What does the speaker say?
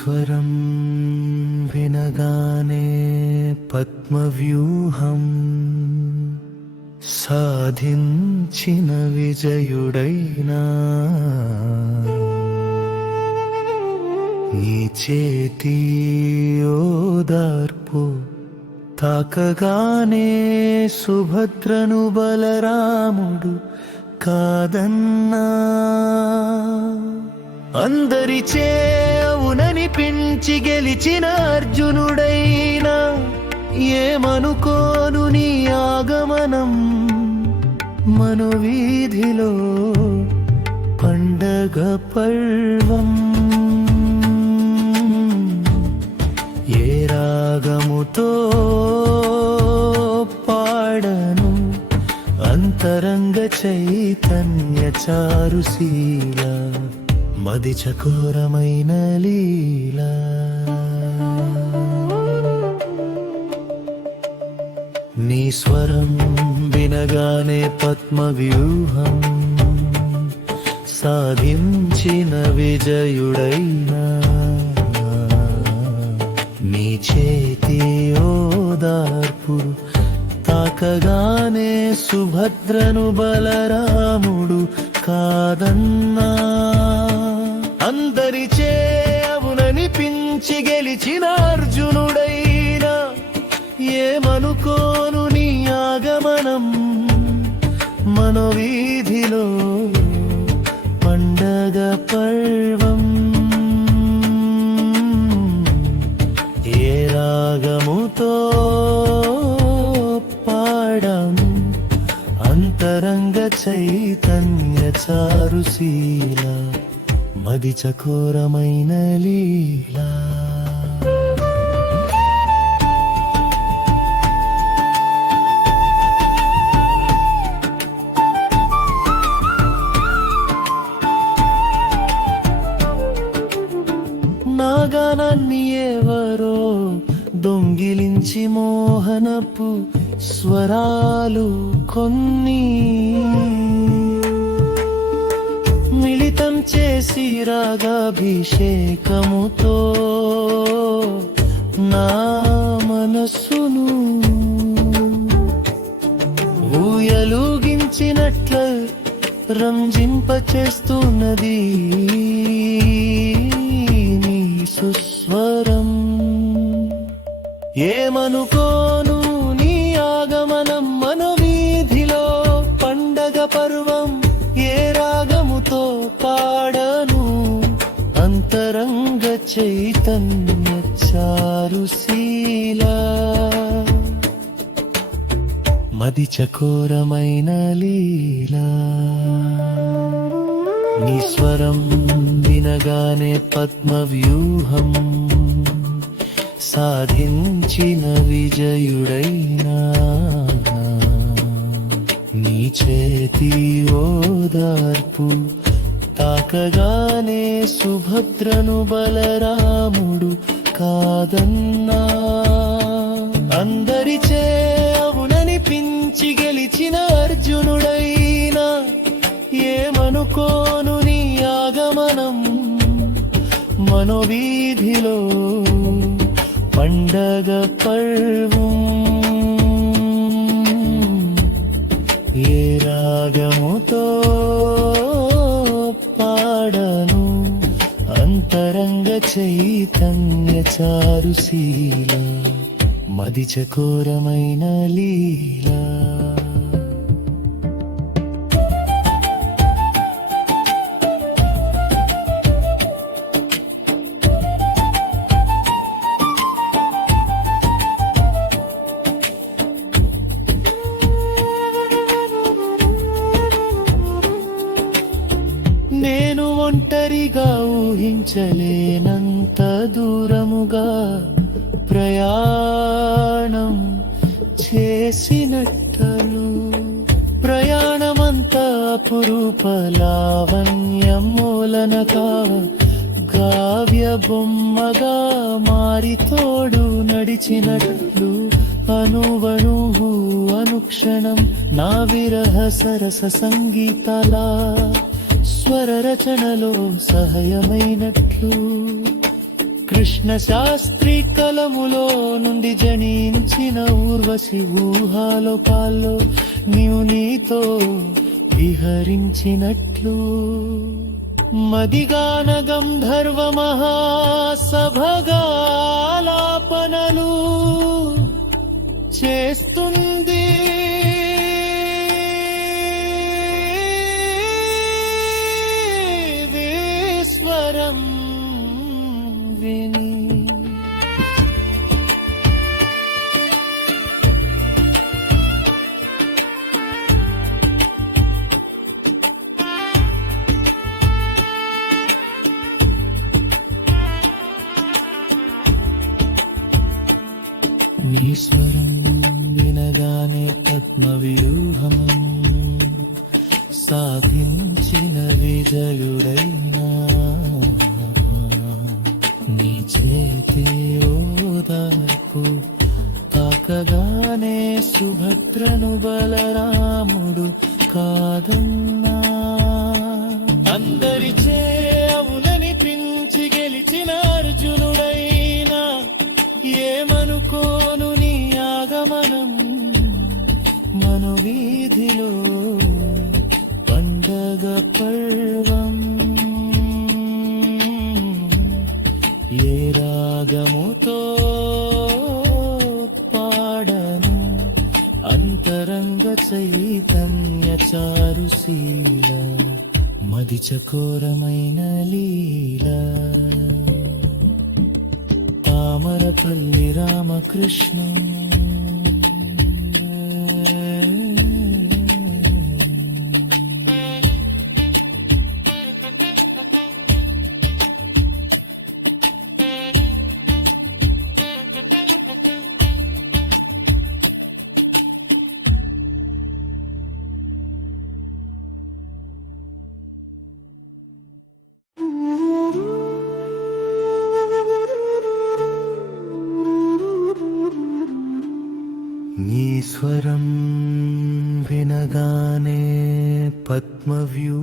స్వరం వినగానే పద్మవ్యూహం సాధించిన విజయుడైనా ఈ చేతి ఓదార్పు తాకగానే సుభద్రను బలరాముడు కాదన్నా అందరిచే అవుననిపించి గెలిచిన అర్జునుడైనా ఏమనుకోను నీ ఆగమనం? మను వీధిలో పండగ పర్వం. ఏ రాగముతో పాడను అంతరంగ చైతన్య చారుశీల? మది చకోరమైన లీలా. నీ స్వరం వినగానే పద్మ వ్యూహం సాధించిన విజయుడైనా నీ చేతి ఓదార్పు తాకగానే సుభద్రను బలరాముడు కాదన్నా. అందరిచే అవుననిపించి గెలిచిన అర్జునుడైనా ఏమనుకోను నీ ఆగమనం? మనోవీధిలో పండగ పర్వం. ఏ రాగముతో పాడం? అంతరంగ చైతన్య చారుశీల మది చకోరమైన లీలా. నాగానాన్ని ఎవరో దొంగిలించి మోహనపు స్వరాలు కొన్ని. చేసి రాగాభిషేకముతో నా మనస్సును ఊయలుగించినట్ల రంజింపచేస్తున్నది నీ సుస్వరం. ఏమనుకో పాడను. అంతరంగ చైతన్య చారుశీల. మది చకోరమైన లీలా. నీ స్వరం వినగానే పద్మవ్యూహం. సాధించిన విజయుడైనా నీ చేతి ఓదార్పు తాకగానే సుభద్రను బలరాముడు కాదన్నా. అందరి అవుననిపించి గెలిచిన అర్జునుడైనా ఏమనుకోను నీ ఆగమనం? మనోవీధిలో పండగ పర్వం. ఏ రాగముతో చైతన్య చారుశీల మది చకోరమైన లీలా. నేను ఒంటరిగా ఊహించలేనా? ప్రయాణం చేసినట్టలు. ప్రయాణమంతా పురూప లావణ్యం మూలనక కావ్య బొమ్మగా మారితోడు నడిచినట్లు అనువణువు అనుక్షణం నా విరహ సరస సంగీతలా స్వర రచనలో సహాయమైనట్లు. కృష్ణ శాస్త్రి కలములో నుండి జనించిన ఊర్వశి ఊహాలోకాల్లో నీవు నీతో విహరించినట్లు. మదిగాన గంధర్వ మహాసభగాలాపనలు చేస్తు నీ స్వరం వినగానే పద్మ వ్యూహం సాధించిన విజయుడైనా నీ చేతి ఓదార్పు తాకగానే సుభద్రను బలరాముడు రాగముతో పాడను. అంతరంగ చైతన్య చారుశీల మది చకోరమైన లీల. తామరపల్లి రామకృష్ణ స్వరం వినగానే పద్మవ్యూ